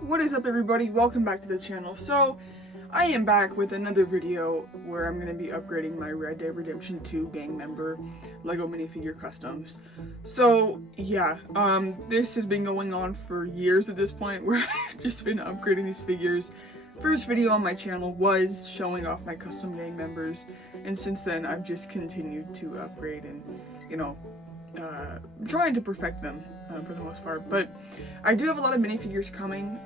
What is up, everybody? Welcome back to the channel. So I am back with another video where I'm going to be upgrading my Red Dead Redemption 2 gang member Lego minifigure customs. So yeah, this has been going on for years at this point, where I've just been upgrading these figures. First video on my channel was showing off my custom gang members, and since then I've just continued to upgrade and, you know, trying to perfect them for the most part. But I do have a lot of minifigures coming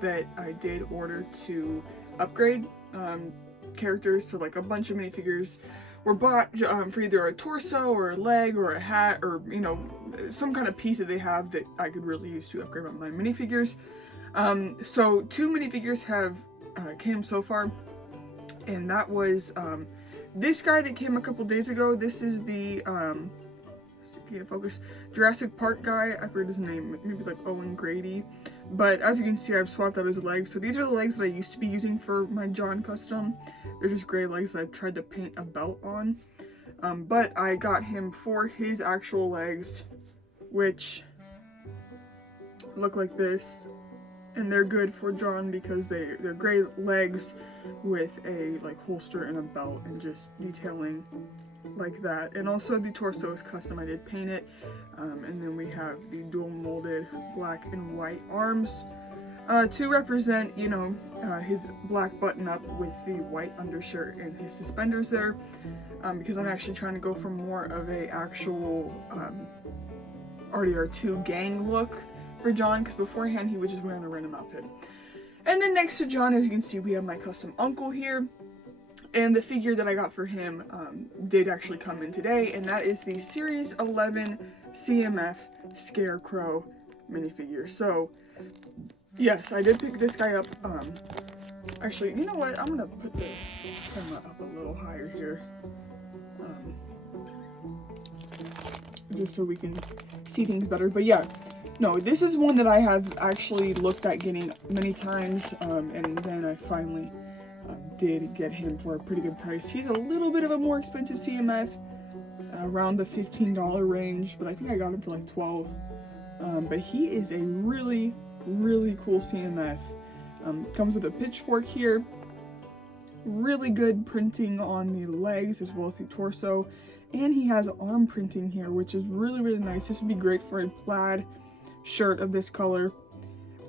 that I did order to upgrade characters. So like a bunch of minifigures were bought for either a torso or a leg or a hat, or you know, some kind of piece that they have that I could really use to upgrade my minifigures. So 2 minifigures have came so far, and that was this guy that came a couple days ago. This is the focus Jurassic Park guy. I forget his name, maybe like Owen Grady. But as you can see, I've swapped out his legs. So these are the legs that I used to be using for my John custom. They're just gray legs that I tried to paint a belt on. But I got him for his actual legs, which look like this. And they're good for John because they're gray legs with a like holster and a belt and just detailing like that. And also the torso is custom. I did paint it. And then we have the dual molded black and white arms to represent, you know, his black button up with the white undershirt and his suspenders there, because I'm actually trying to go for more of a actual RDR2 gang look for John, because beforehand he was just wearing a random outfit. And then next to John, as you can see, we have my custom uncle here. And the figure that I got for him did actually come in today, and that is the Series 11 CMF Scarecrow minifigure. So, yes, I did pick this guy up. Actually, you know what? I'm gonna put the camera up a little higher here, just so we can see things better. But yeah, no, this is one that I have actually looked at getting many times, and then I finally did get him for a pretty good price. He's a little bit of a more expensive CMF, around the $15 range, but I think I got him for like $12. But he is a really, really cool CMF. Comes with a pitchfork here, really good printing on the legs as well as the torso, and he has arm printing here, which is really, really nice. This would be great for a plaid shirt of this color.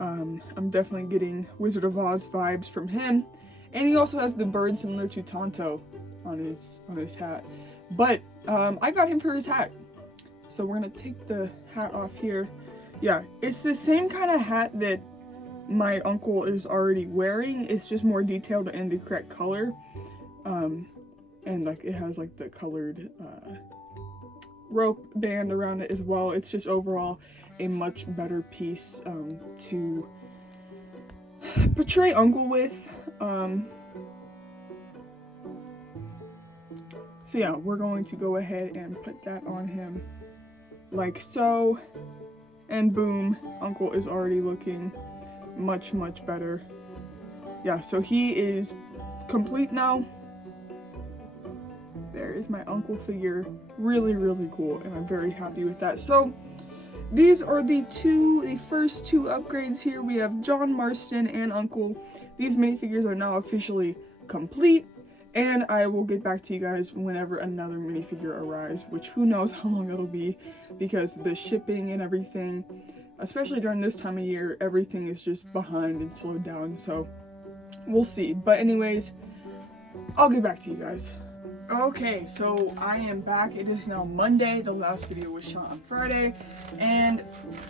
I'm definitely getting Wizard of Oz vibes from him. And he also has the bird similar to Tonto on his hat. But I got him for his hat. So we're gonna take the hat off here. Yeah, it's the same kind of hat that my uncle is already wearing. It's just more detailed and the correct color. And like it has like the colored rope band around it as well. It's just overall a much better piece to portray Uncle with. So yeah, we're going to go ahead and put that on him like so, and boom, Uncle is already looking much, much better. Yeah, so he is complete now. There is my Uncle figure. Really, really cool, and I'm very happy with that. So these are the first two upgrades here. We have John Marston and Uncle. These minifigures are now officially complete, and I will get back to you guys whenever another minifigure arrives, which who knows how long it'll be, because the shipping and everything, especially during this time of year, everything is just behind and slowed down, so we'll see. But anyways, I'll get back to you guys. Okay, so I am back. It is now Monday. The last video was shot on Friday, and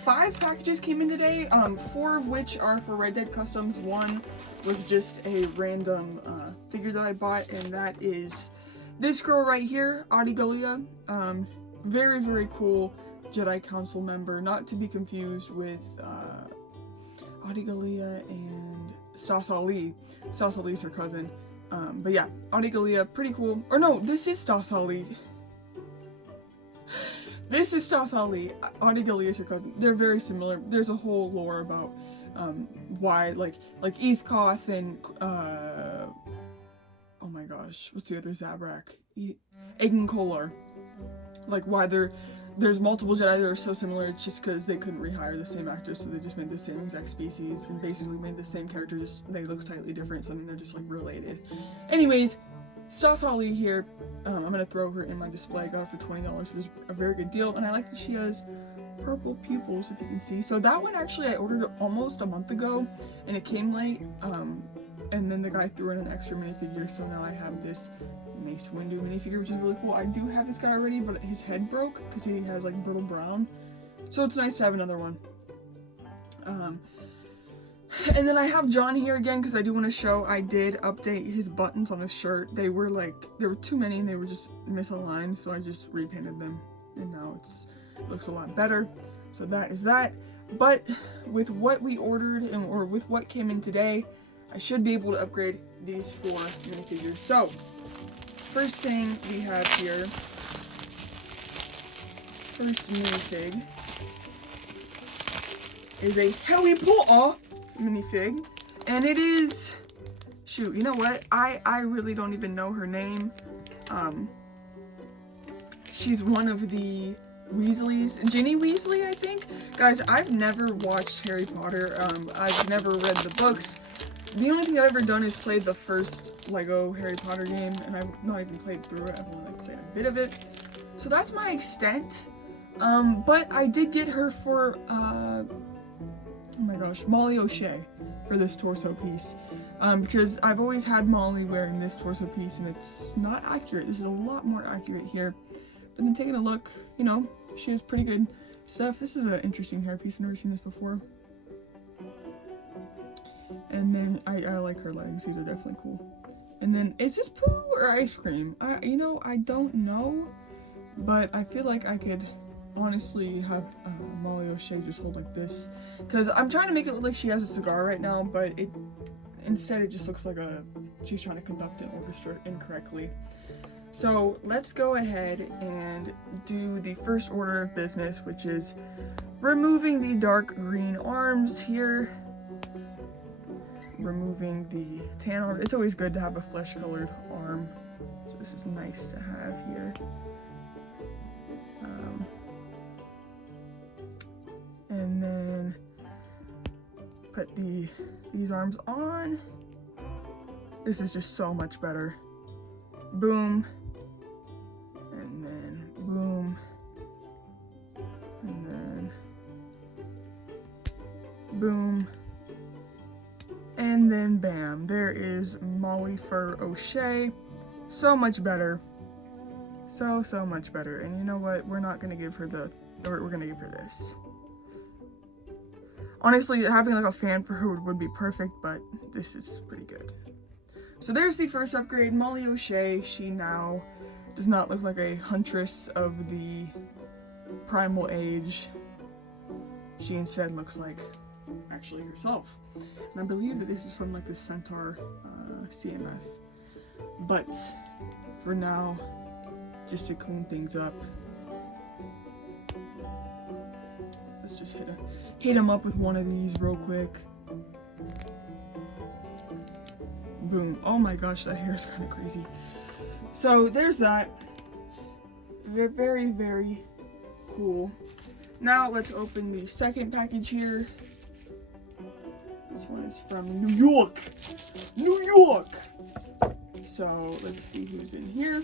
5 packages came in today, 4 of which are for Red Dead Customs. 1 was just a random figure that I bought, and that is this girl right here, Adi Gallia. Very, very cool Jedi Council member, not to be confused with Adi Gallia and Stas Ali. Stas Ali's her cousin. But yeah, Adi Gallia, pretty cool. Or no, this is Stas Ali. This is Stas Ali. Adi Gallia is her cousin. They're very similar. There's a whole lore about why, like Ethkoth and oh my gosh, what's the other Zabrak? Aegon Kolar. like why there's multiple Jedi that are so similar. It's just because they couldn't rehire the same actors, so they just made the same exact species and basically made the same character, just they look slightly different, so then they're just like related. Anyways, Stas Ali here. I'm gonna throw her in my display. I got her for $20, which is a very good deal, and I like that she has purple pupils, if you can see. So that one actually I ordered almost a month ago, and it came late. And then the guy threw in an extra minifigure, so now I have this Mace Windu minifigure, which is really cool. I do have this guy already, but his head broke because he has like brittle brown, so it's nice to have another one. And then I have John here again because I do want to show I did update his buttons on his shirt. There were too many and they were just misaligned, so I just repainted them, and now it looks a lot better. So that is that. But with what we ordered or with what came in today, I should be able to upgrade these 4 minifigures. So, first thing we have here, first minifig, is a Harry Potter minifig. And it is, shoot, you know what? I really don't even know her name. She's one of the Weasleys, Ginny Weasley, I think. Guys, I've never watched Harry Potter. I've never read the books. The only thing I've ever done is played the first Lego Harry Potter game, and I've not even played through it. I've only like played a bit of it. So that's my extent. But I did get her for, oh my gosh, Molly O'Shea for this torso piece. Because I've always had Molly wearing this torso piece, and it's not accurate. This is a lot more accurate here. But then taking a look, you know, she has pretty good stuff. This is an interesting hair piece. I've never seen this before. And then I like her legs. These are definitely cool. And then, is this poo or ice cream? You know, I don't know, but I feel like I could honestly have Molly O'Shea just hold like this, because I'm trying to make it look like she has a cigar right now, but instead it just looks like she's trying to conduct an orchestra incorrectly. So let's go ahead and do the first order of business, which is removing the dark green arms here. Removing the tan arm. It's always good to have a flesh colored arm, so this is nice to have here. And then put these arms on. This is just so much better. Boom, and then boom, and then boom. And then bam, there is Molly Fur O'Shea. So much better. So much better. And you know what? We're not gonna give her we're gonna give her this. Honestly, having like a fan for her would be perfect, but this is pretty good. So there's the first upgrade, Molly O'Shea. She now does not look like a huntress of the primal age. She instead looks like actually herself. And I believe that this is from like the Centaur CMF. But for now, just to clean things up, let's just hit him up with one of these real quick. Boom. Oh my gosh, that hair is kind of crazy. So there's that. Very, very cool. Now let's open the second package here. This one is from New York. New York! So let's see who's in here.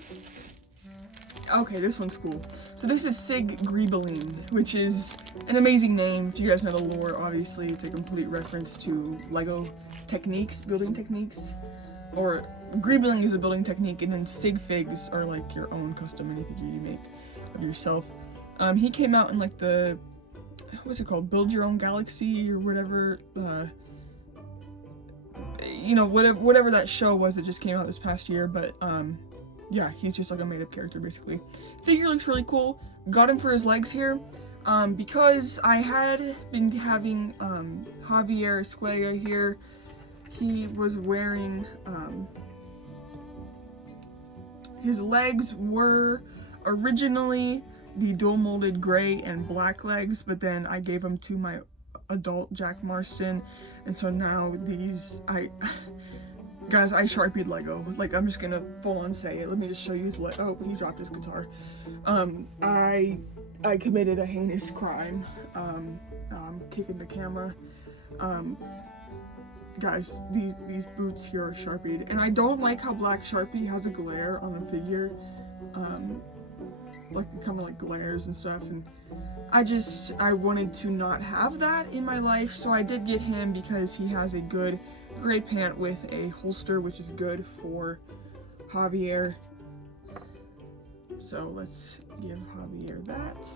Okay, this one's cool. So this is Sig Greebeling, which is an amazing name. If you guys know the lore, obviously it's a complete reference to Lego techniques, building techniques. Or Greebeling is a building technique, and then Sig Figs are like your own custom minifigure you make of yourself. He came out in like the, what's it called? Build Your Own Galaxy or whatever. You know, whatever that show was that just came out this past year, but yeah, he's just like a made-up character basically. Figure looks really cool. Got him for his legs here, because I had been having Javier Escuella here. He was wearing his legs were originally the dual molded gray and black legs, but then I gave them to my adult Jack Marston, and so now these Guys, I Sharpied Lego. Like, I'm just gonna full on say it. Let me just show you his oh, he dropped his guitar. I committed a heinous crime. Kicking the camera. Guys, these boots here are Sharpied, and I don't like how black Sharpie has a glare on the figure. Like, it kind of like glares and stuff, and I wanted to not have that in my life, so I did get him because he has a good gray pant with a holster, which is good for Javier. So let's give Javier that.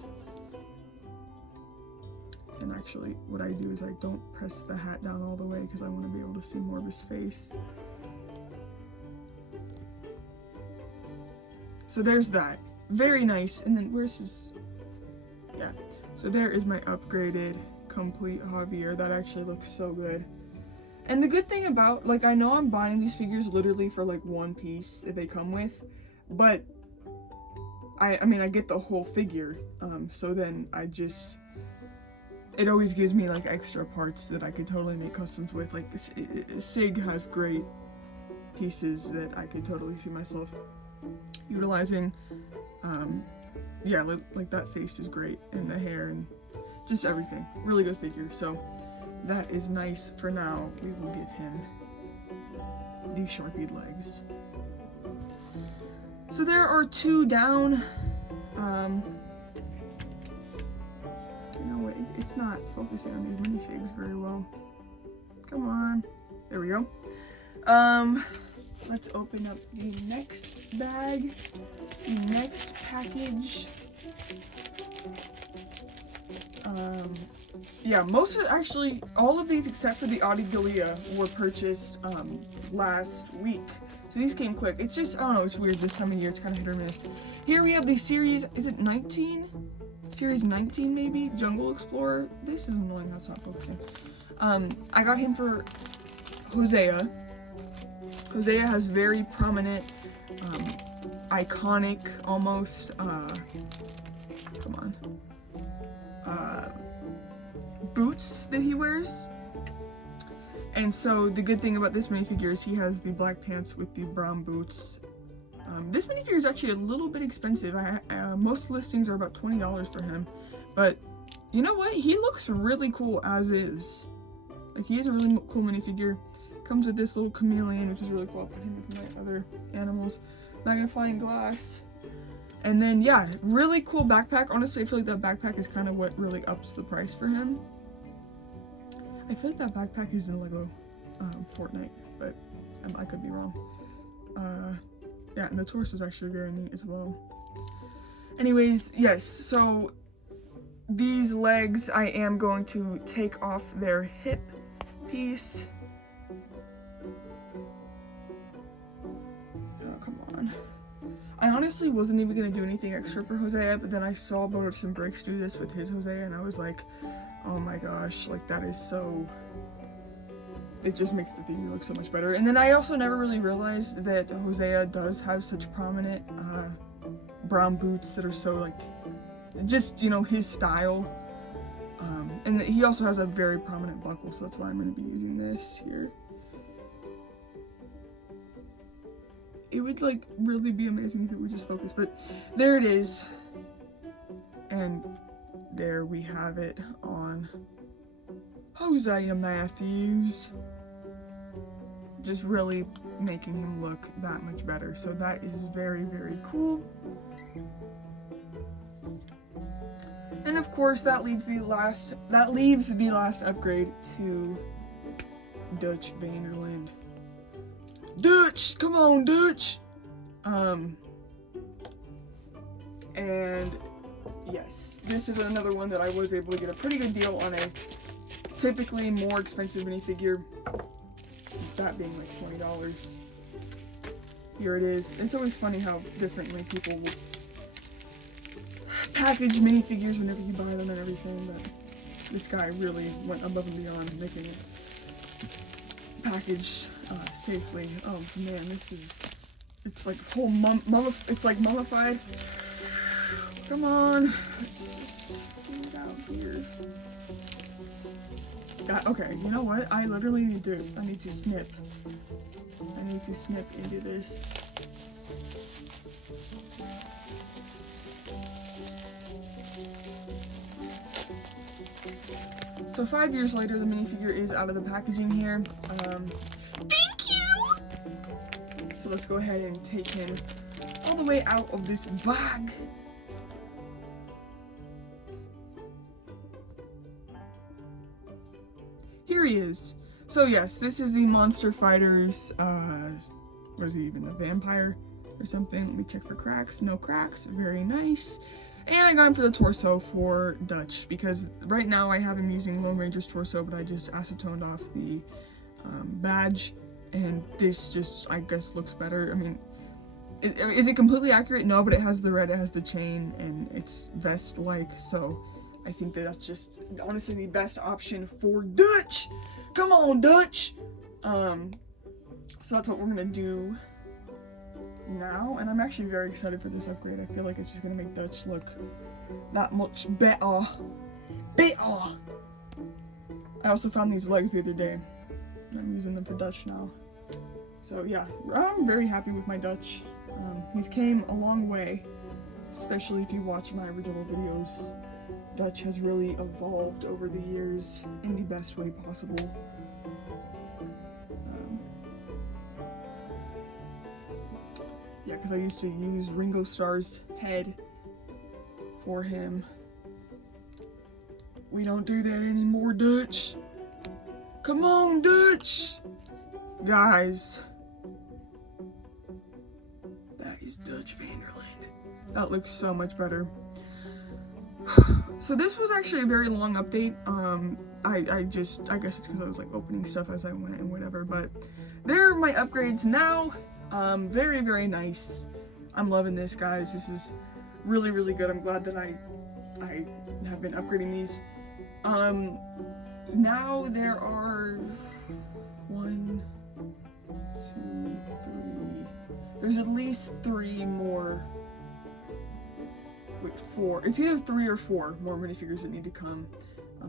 And actually, what I do is I don't press the hat down all the way because I want to be able to see more of his face. So there's that. Very nice. And then where's his... Yeah. So there is my upgraded, complete Javier. That actually looks so good. And the good thing about, like, I know I'm buying these figures literally for like one piece that they come with, but I mean, I get the whole figure. So then it always gives me like extra parts that I could totally make customs with. Like Sig has great pieces that I could totally see myself utilizing. Yeah, like that face is great, and the hair and just everything. Really good figure. So that is nice for now. We will give him the Sharpied legs. So there are 2 down. No, it's not focusing on these minifigs very well. Come on. There we go. Let's open up the next bag, the next package. Yeah, actually, all of these except for the Adi Gallia were purchased last week. So these came quick. It's just, I don't know, it's weird this time of year. It's kind of hit or miss. Here we have the series, is it 19? Series 19 maybe? Jungle Explorer. This is annoying, that's not focusing. I got him for Hosea. Hosea has very prominent, iconic, almost, come on, boots that he wears. And so the good thing about this minifigure is he has the black pants with the brown boots. This minifigure is actually a little bit expensive. Most listings are about $20 for him, but you know what? He looks really cool as is. Like, he is a really cool minifigure. Comes with this little chameleon, which is really cool. I'll put him with my other animals. Magnifying glass. And then, yeah, really cool backpack. Honestly, I feel like that backpack is kind of what really ups the price for him. I feel like that backpack is in Lego Fortnite, but I could be wrong. Yeah, and the torso is actually very neat as well. Anyways, yes, so these legs, I am going to take off their hip piece. Oh, come on. I honestly wasn't even going to do anything extra for Hosea, but then I saw Boris and Bricks do this with his Hosea, and I was like, oh my gosh, like, that is so... It just makes the figure look so much better. And then I also never really realized that Hosea does have such prominent brown boots that are so, like, just, you know, his style. And he also has a very prominent buckle, so that's why I'm going to be using this here. It would, like, really be amazing if it would just focus, but there it is. And there we have it on Hosea Matthews. Just really making him look that much better. So that is very, very cool. And of course that leaves the last upgrade to Dutch Vanderland. Dutch! Come on, Dutch! And yes, this is another one that I was able to get a pretty good deal on a typically more expensive minifigure. That being like $20. Here it is. It's always funny how differently people will package minifigures whenever you buy them and everything, but this guy really went above and beyond making it packaged safely. Oh man, it's like whole it's like mummified. Come on, let's just get it out here. Okay, you know what? I literally need to snip. I need to snip into this. So 5 years later, the minifigure is out of the packaging here. Thank you! So let's go ahead and take him all the way out of this bag. Here he is. So yes, this is the Monster Fighters, what is he even, a vampire or something? Let me check for cracks. No cracks, very nice. And I got him for the torso for Dutch, because right now I have him using Lone Ranger's torso, but I just acetoned off the badge, and this just, I guess, looks better. I mean, is it completely accurate? No, but it has the red, it has the chain, and it's vest-like, so I think that that's just honestly the best option for Dutch. Come on, Dutch! So that's what we're gonna do now, and I'm actually very excited for this upgrade. I feel like it's just gonna make Dutch look that much better. I also found these legs the other day. I'm using them for Dutch now. So yeah, I'm very happy with my Dutch. He's came a long way, especially if you watch my original videos. Dutch has really evolved over the years in the best way possible. Yeah, because I used to use Ringo Starr's head for him. We don't do that anymore, Dutch. Come on, Dutch! Guys. That is Dutch Vanderland. That looks so much better. So this was actually a very long update. I guess it's because I was like opening stuff as I went and whatever, but there are my upgrades now. Very, very nice. I'm loving this, guys. This is really, really good. I'm glad that I have been upgrading these. Now there are 1, 2, 3. There's at least 3 more. Wait, 4. It's either 3 or 4 more minifigures that need to come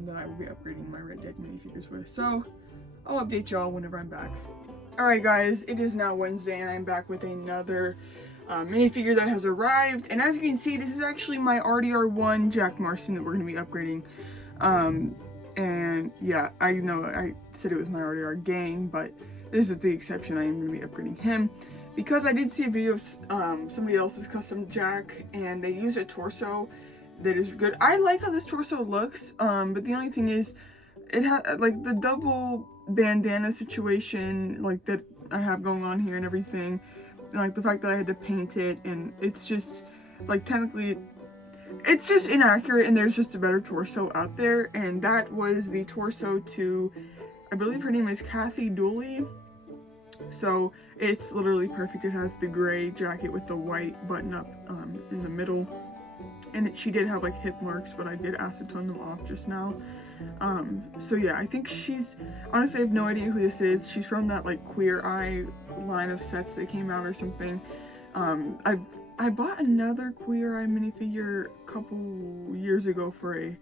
that I will be upgrading my Red Dead minifigures with. So I'll update y'all whenever I'm back. Alright guys, it is now Wednesday and I'm back with another minifigure that has arrived. And as you can see, this is actually my RDR1 Jack Marston that we're going to be upgrading. And yeah, I know I said it was my RDR gang, but this is the exception. I am going to be upgrading him. Because I did see a video of somebody else's custom Jack, and they used a torso that is good. I like how this torso looks, but the only thing is, it has like the double bandana situation, like that I have going on here and everything, and like the fact that I had to paint it, and it's just like technically, it's just inaccurate, and there's just a better torso out there, and that was the torso to, I believe her name is Kathy Dooley. So it's literally perfect. It has the gray jacket with the white button up in the middle, and she did have like hip marks, but I did acetone them off just now. So yeah, I think she's, honestly I have no idea who this is. She's from that like Queer Eye line of sets that came out or something. I bought another Queer Eye minifigure a couple years ago for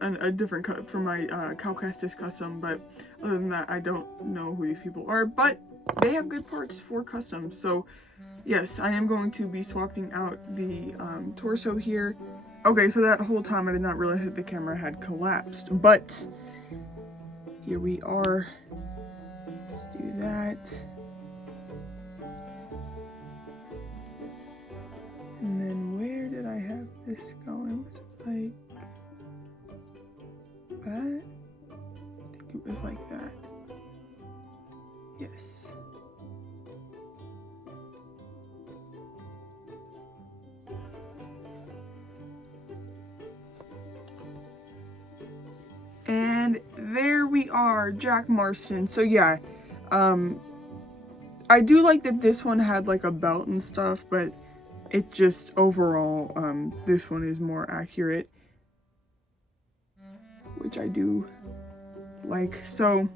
a different cut for my Cal Kestis custom, but other than that I don't know who these people are, but they have good parts for custom. So yes, I am going to be swapping out the torso here. Okay, so that whole time I did not realize that the camera had collapsed, but here we are. Let's do that. And then where did I have this going? Was it like that? I think it was like that. Yes. And there we are, Jack Marston. So yeah, I do like that this one had like a belt and stuff, but it just overall, this one is more accurate, which I do like. So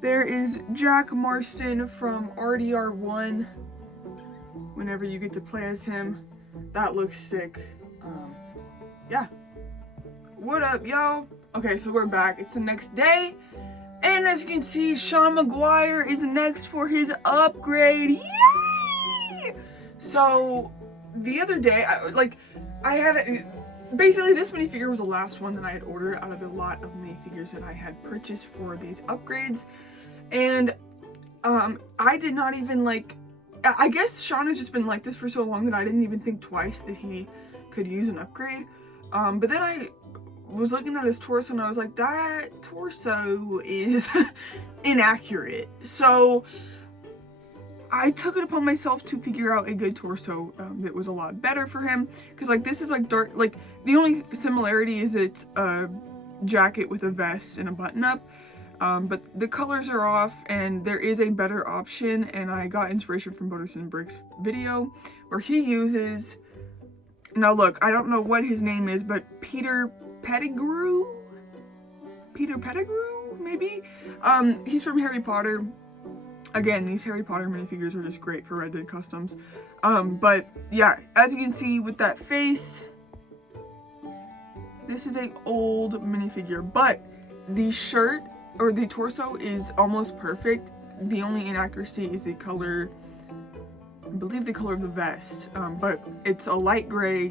there is Jack Marston from RDR1. Whenever you get to play as him, that looks sick. Yeah. What up, y'all? Okay, so we're back. It's the next day. And as you can see, Sean Maguire is next for his upgrade. Yay! So, the other day, basically this minifigure was the last one that I had ordered out of a lot of minifigures that I had purchased for these upgrades. And, I did not even, I guess Sean has just been like this for so long that I didn't even think twice that he could use an upgrade. But then I was looking at his torso and I was like, that torso is inaccurate. So I took it upon myself to figure out a good torso that was a lot better for him. Because this is dark, the only similarity is it's a jacket with a vest and a button up. But the colors are off and there is a better option, and I got inspiration from Butters & Bricks video where he uses, now look, I don't know what his name is, but Peter Pettigrew, maybe? He's from Harry Potter. Again, these Harry Potter minifigures are just great for Red Dead Customs. But yeah, as you can see with that face, this is an old minifigure, but the shirt or the torso is almost perfect. The only inaccuracy is the color, I believe the color of the vest, but it's a light gray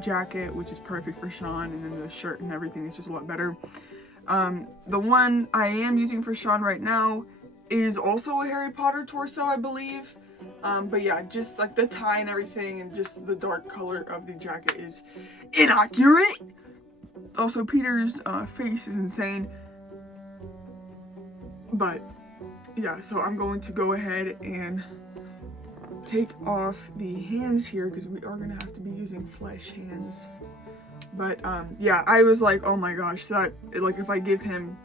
jacket, which is perfect for Sean, and then the shirt and everything is just a lot better. The one I am using for Sean right now is also a Harry Potter torso, I believe. But yeah, just the tie and everything and just the dark color of the jacket is inaccurate. Also, Peter's face is insane. But yeah, so I'm going to go ahead and take off the hands here because we are gonna have to be using flesh hands. But yeah, I was like, oh my gosh, that if I give him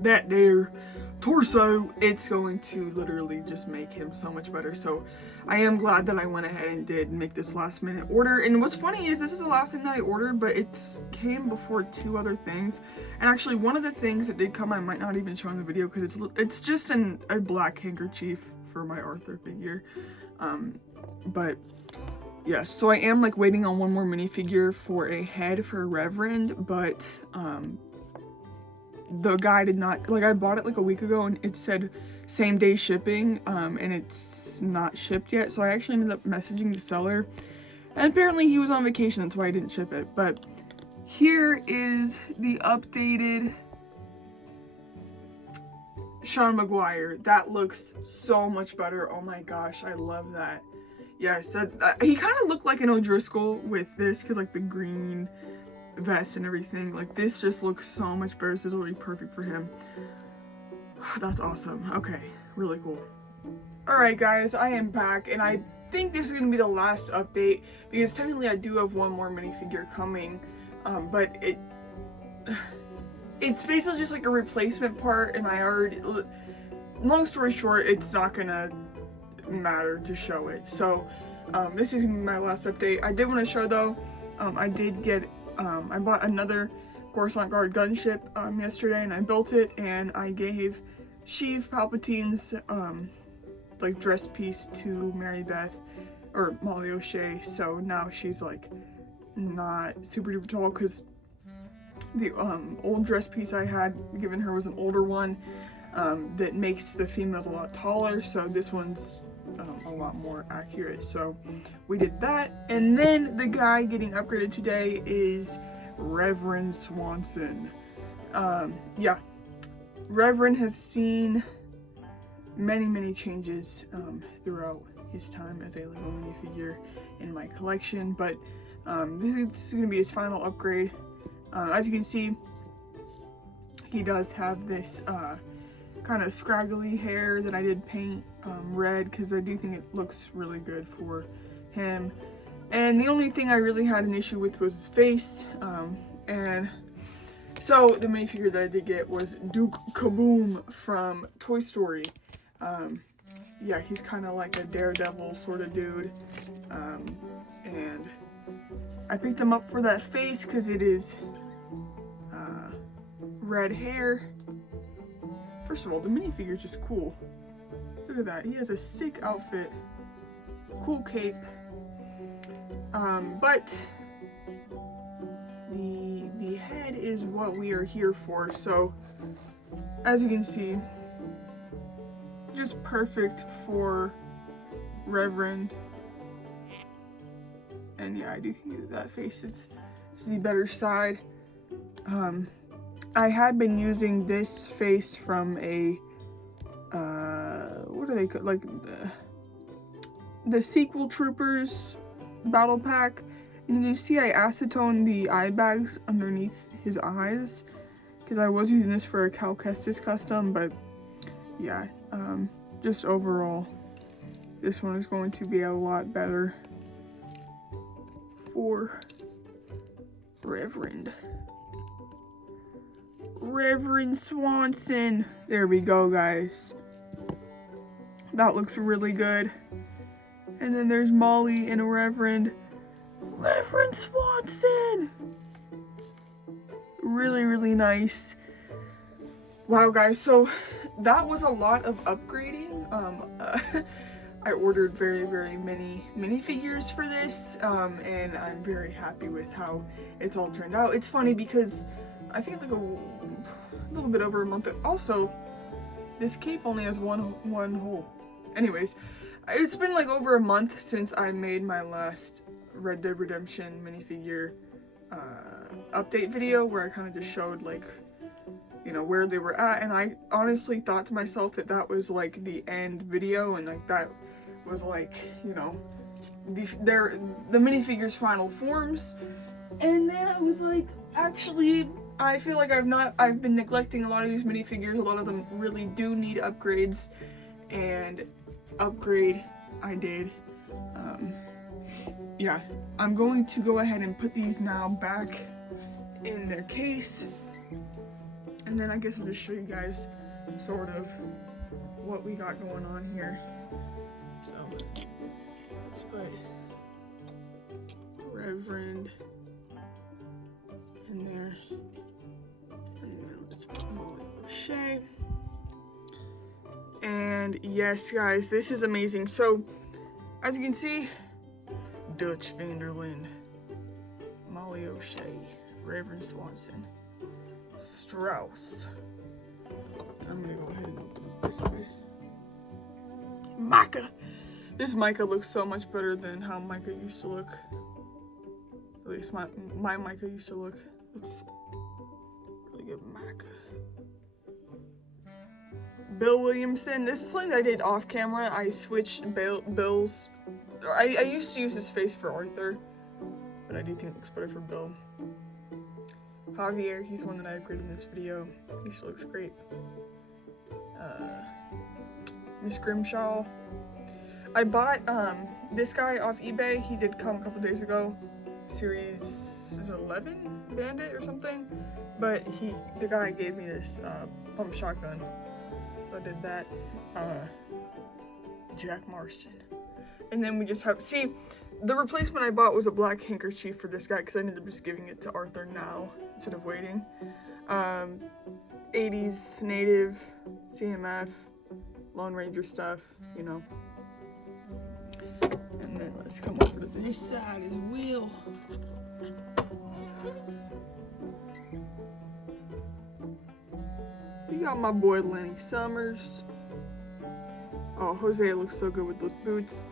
that there torso, it's going to literally just make him so much better. So I am glad that I went ahead and did make this last minute order. And what's funny is this is the last thing that I ordered, but it came before two other things. And actually one of the things that did come I might not even show in the video because it's just a black handkerchief for my Arthur figure. But yes, so I am waiting on one more minifigure for a head for Reverend, but the guy did not, I bought it a week ago and it said same day shipping, and it's not shipped yet. So I actually ended up messaging the seller, and apparently he was on vacation, that's why I didn't ship it. But here is the updated Sean Maguire. That looks so much better. Oh my gosh, I love that. Yes, he kind of looked like an O'Driscoll with this, because the green vest and everything. This just looks so much better. This is already perfect for him. That's awesome. Okay, really cool. Alright guys, I am back, and I think this is going to be the last update, because technically I do have one more minifigure coming, but it's basically just a replacement part, and I already, long story short, it's not gonna matter to show it. So this is gonna be my last update. I did want to show though, I did get I bought another Coruscant Guard gunship yesterday, and I built it, and I gave Sheev Palpatine's dress piece to Mary Beth, or Molly O'Shea. So now she's not super duper tall, because the old dress piece I had given her was an older one that makes the females a lot taller. So this one's a lot more accurate. So we did that, and then the guy getting upgraded today is Reverend Swanson. Yeah, Reverend has seen many changes throughout his time as a Lego minifigure in my collection, but this is going to be his final upgrade. As you can see, he does have this kind of scraggly hair that I did paint red, because I do think it looks really good for him. And the only thing I really had an issue with was his face, and so the minifigure that I did get was Duke Kaboom from Toy Story. Yeah, he's kind of like a daredevil sort of dude, and I picked him up for that face because it is red hair. First of all, the minifigure is just cool. Look at that. He has a sick outfit. Cool cape. But the the head is what we are here for. So as you can see, just perfect for Reverend. And yeah, I do think that face is the better side. I had been using this face from a what are they called, like the Sequel Troopers battle pack, and you see I acetone the eye bags underneath his eyes because I was using this for a Cal Kestis custom, but yeah, just overall this one is going to be a lot better for Reverend Swanson. There we go, guys. That looks really good. And then there's Molly and Reverend Swanson. Really, really nice. Wow, guys, so that was a lot of upgrading. I ordered very, very many minifigures for this, and I'm very happy with how it's all turned out. It's funny because I think like a little bit over a month. Also, this cape only has one hole. Anyways, it's been like over a month since I made my last Red Dead Redemption minifigure update video where I kind of just showed like, you know, where they were at, and I honestly thought to myself that that was like the end video, and like that was like, you know, the minifigure's final forms. And then I was like, actually, I feel like I've been neglecting a lot of these minifigures. A lot of them really do need upgrades, and upgrade I did. Yeah, I'm going to go ahead and put these now back in their case, and then I guess I'll just show you guys sort of what we got going on here. So let's put Reverend in there, and then let's put Molly O'Shea. And yes, guys, this is amazing. So as you can see, Dutch Vanderland, Molly O'Shea, Reverend Swanson, Strauss. I'm gonna go ahead and open up this side. Micah! This Micah looks so much better than how Micah used to look. At least my Micah used to look. Let's really get Micah. Bill Williamson. This is something that I did off camera. I switched Bill's. I used to use his face for Arthur, but I do think it looks better for Bill. Javier, he's one that I upgraded in this video. He still looks great. Miss Grimshaw. I bought this guy off eBay. He did come a couple days ago. Series 11 Bandit or something. But the guy gave me this pump shotgun. So I did that. Jack Marston. And then we just have, see, the replacement I bought was a black handkerchief for this guy because I ended up just giving it to Arthur now instead of waiting. 80s native, CMF, Lone Ranger stuff, you know. And then let's come over to this side as well. We got my boy Lenny Summers. Oh, Jose looks so good with those boots.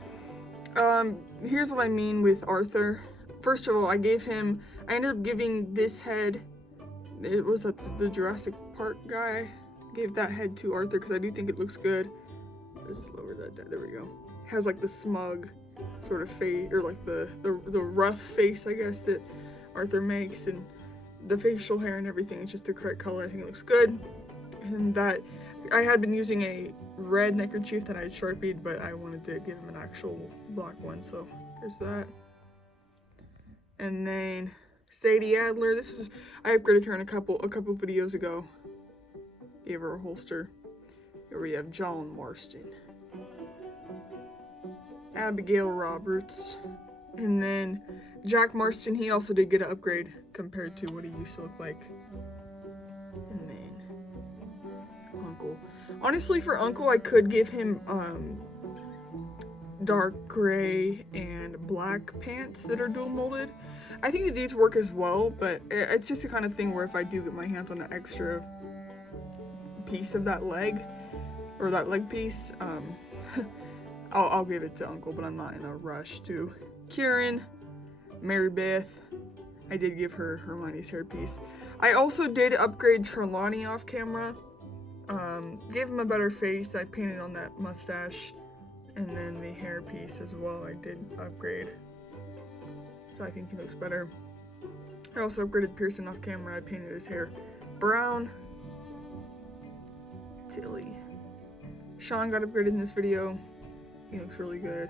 Here's what I mean with Arthur. First of all, I ended up giving this head, it was the Jurassic Park guy, gave that head to Arthur because I do think it looks good. Let's lower that down, there we go. It has like the smug sort of face, or like the rough face, I guess, that Arthur makes, and the facial hair and everything is just the correct color. I think it looks good. And that, I had been using a red neckerchief that I had Sharpied, but I wanted to give him an actual black one, so there's that. And then Sadie Adler, I upgraded her in a couple videos ago. Gave her a holster. Here we have John Marston. Abigail Roberts. And then Jack Marston, he also did get an upgrade compared to what he used to look like. And then Uncle. Honestly, for Uncle, I could give him dark gray and black pants that are dual molded. I think these work as well, but it's just the kind of thing where if I do get my hands on an extra piece of that leg, or that leg piece, I'll give it to Uncle, but I'm not in a rush to. Kieran, Mary Beth, I did give her Hermione's hairpiece. I also did upgrade Trelawney off camera. Gave him a better face. I painted on that mustache, and then the hairpiece as well I did upgrade. So I think he looks better. I also upgraded Pearson off camera. I painted his hair brown. Tilly. Sean got upgraded in this video. He looks really good.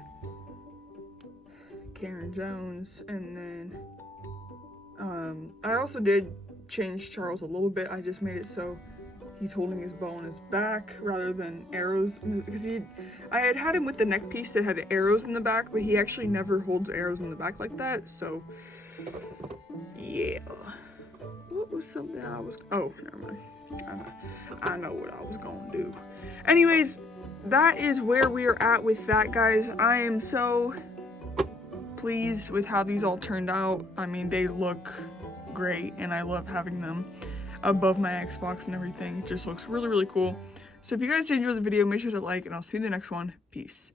Karen Jones, and then I also did change Charles a little bit. I just made it so he's holding his bow on his back rather than arrows, because I had him with the neck piece that had arrows in the back, but he actually never holds arrows in the back like that. So yeah. What was something oh, never mind. I know what I was gonna do. Anyways, that is where we are at with that, guys. I am so pleased with how these all turned out. I mean, they look great, and I love having them above my Xbox and everything. It just looks really, really cool. So if you guys did enjoy the video, make sure to like, and I'll see you in the next one. Peace.